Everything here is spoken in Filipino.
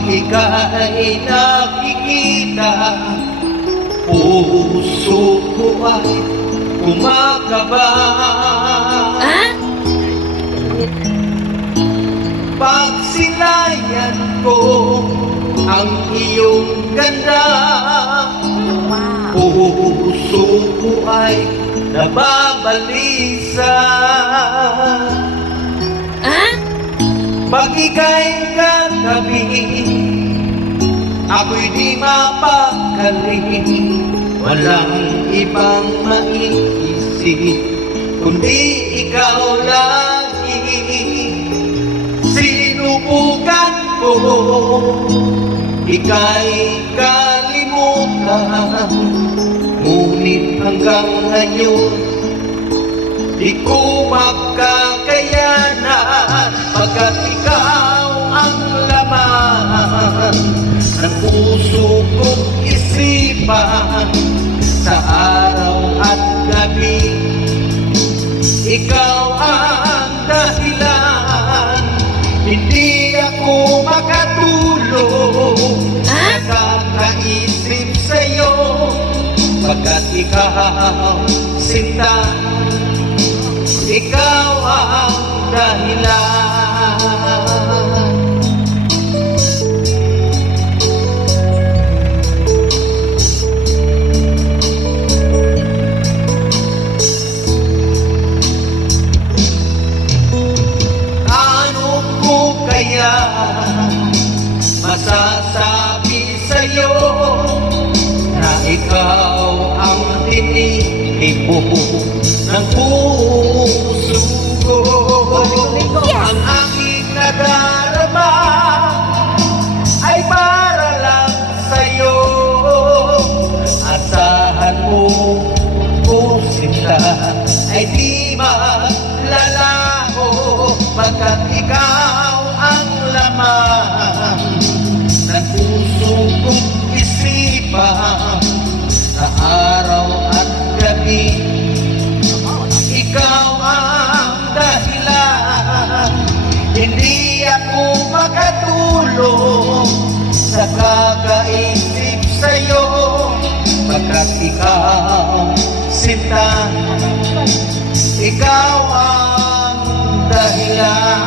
Pag ika'y nakikita, puso ko ay kumakaba. Pag silayan ko ang iyong ganda, puso ko ay nababalisa. Pag ika'y katabi, ako'y di mapakali. Walang ibang maiisip kundi ikaw lagi. Sinubukan ko, ika'y kalimutan, ngunit hanggang ngayon di ko makakayanan, pagkat ikaw ang laman ng puso kong isipan sa araw at gabi. Ikaw ang dahilan, hindi ako makatulog nakakaisip sa'yo, pagkat ikaw sinta, ikaw ang dahilan. Ano ko kaya masasabi sa'yo na ikaw ang tinitibo ng puso ko? Ang aking nadarama ay para lang sa'yo. Asahan mo, pusinta, ay di maglalaho, pagkat ikaw ang laman ng puso kong isipan sa araw at gabi. Ikaw ang dahilan, hindi ako makatulog sa kakaisip sa'yo, pagkat ikaw sinta, ikaw ang dahilan.